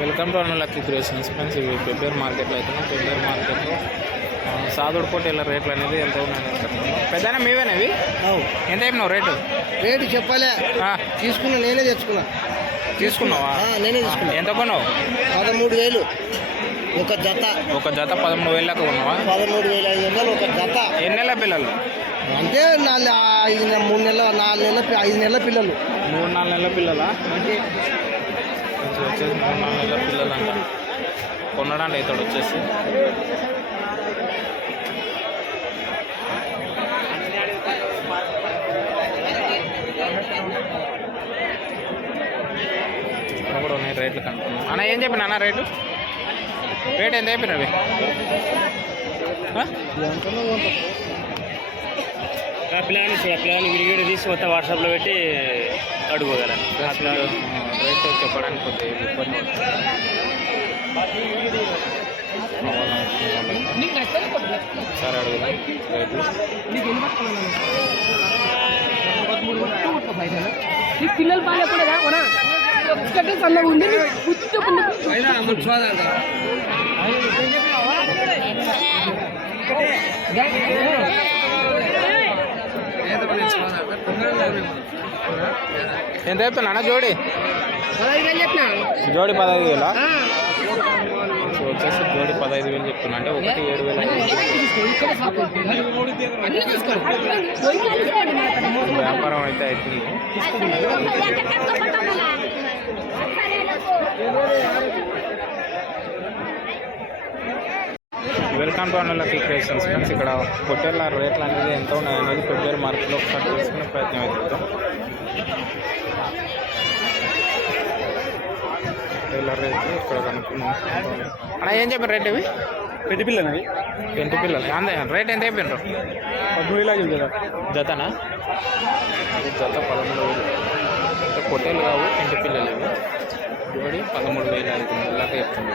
Welcome to Annalakki creations friends. ఇవి పెబ్బేర్ మార్కెట్లో అయితే పెబ్బేర్ మార్కెట్లో సాదుడు పోటీల రేట్లు అనేది ఎంత ఉన్నాయి పెద్దనా మీవేనవి ఎంత అయిపోయినావు రేటు? రేటు చెప్పలే. తీసుకున్నా నేనే తెచ్చుకున్నా. తీసుకున్నావా? నేనే తీసుకున్నా. ఎంత కొన్నావు? పదమూడు వేలు. ఒక జత. ఒక జత పదమూడు వేలకు కొన్నావా? పదమూడు వేల ఐదు వందలు ఒక జత. ఎన్ని నెలల పిల్లలు? అంటే నాలుగు ఐదు మూడు నెలల నాలుగు నెలల ఐదు నెలల పిల్లలు. మూడు నాలుగు నెలల పిల్లలా? అంటే ఇది వచ్చేసి మూడు నాలుగు నెలల పిల్లలు అంట కొనడానికి అవుతాడు వచ్చేసి. ఇక్కడ కూడా ఉన్నాయి రేట్లు కనుక్కున్నాం అన్న ఏం చెప్పిన అన్న రేటు? రేట్ ఎంత చెప్పిన అవి? ప్లాన్ ప్లాన్ విడివిడి తీసి మొత్తం వాట్సాప్లో పెట్టి అడుగుగలను రేట్ చెప్పడానికి కొద్దిగా ఇబ్బంది సరే రేట్లు నీకు పిల్లలు బాగాలేకూడదా కొనా ఒక్కటే సన్నగా ఉంది గుర్తు ఎంత చెప్తున్నా జోడి? జోడి పదహైదు వేలా? సో వచ్చేసి జోడి పదహైదు వేలు చెప్తున్నా. అంటే ఒకటి ఏడు వేలు వ్యాపారం అయితే అవుతుంది welcome to Annalaki creations. Friends ఇక్కడ పొట్టేళ్ళ రేట్లు అనేది ఎంత ఉన్నాయి అనేది ప్రిపేర్ మార్కెట్లో ఒకసారి తెలుసుకునే ప్రయత్నం అవుతుంది పొట్టేళ్ళ రేట్లు ఇక్కడ కనుక్కున్నాం అన్న ఏం చెప్పారు రేట్ ఇవి? పెద్ద పిల్లనవి పెంటి పిల్లలు. అంతే రేట్ ఎంత అయిపోయినారు పదమూడు వేలు కదా. జతనా? జత పదమూడు వేలు. అంటే పొట్టేలు కావు ఇంటి పిల్లలు ఇవి. జోడి పదమూడు వేలు ఐదు వందల దాకా చెప్తుంది